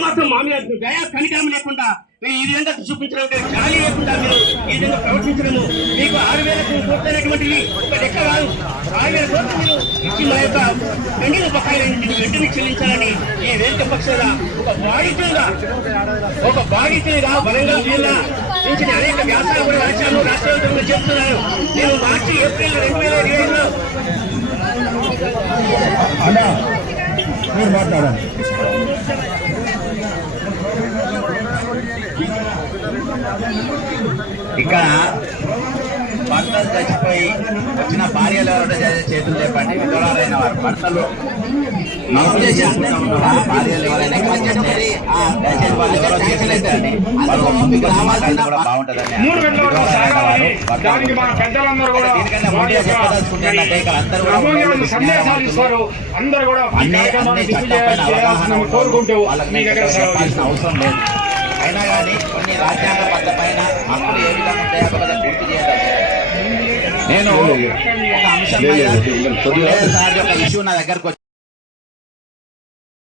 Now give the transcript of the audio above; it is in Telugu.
మాత్రం మామూలు దయా కనికరం లేకుండా మీరు ఈ విధంగా చూపించడం ఖాళీ లేకుండా మీరు ఈ విధంగా ప్రవర్తించడము మీకు ఆరు వేల పూర్తయినటువంటివి ఒక లెక్క కాదు. ఆరు వేల కోట్లు మీరు ఇచ్చి మా యొక్క పెండిన బకాయిలన్నింటినీ వెంటనే చెల్లించాలని ఈ వేదిక పక్షాల ఒక బాధితులుగా ఒక బాధితులుగా బలంగా జిల్లా నుంచి అనేక వ్యాసాలు కూడా రాజ్యాంగం రాష్ట్రవ్యాప్తంగా చేస్తున్నాను నేను మార్చి ఏప్రిల్ రెండు వేల ఇరవై ఐదులో మీరు మాట్లాడాలి ఇక్కడ భర్తలు చచ్చిపోయి వచ్చిన భార్యలు ఎవరంటే చే- చేతులు లేపండి విధవరాలైన వారు. భర్తలు నవ్వు భార్యలు ఎవరైనా దయచేసి వాళ్ళు ఎవరో రావాల్సిన కూడా మూడు చెప్పదలుచుకుంటే ఇక్కడ అందరూ కూడా అన్ని అన్ని చట్టపైన అవగాహన వాళ్ళకి చెప్పాల్సిన. అవసరం లేదు. అయినా కానీ కొన్ని రాజ్యాంగ పైన హక్కులు ఏ విధంగా ఉంటాయో గుర్తు చేయదలిచాను నేను ఒక అంశం మీద ఒక ఇష్యూ నా దగ్గరకు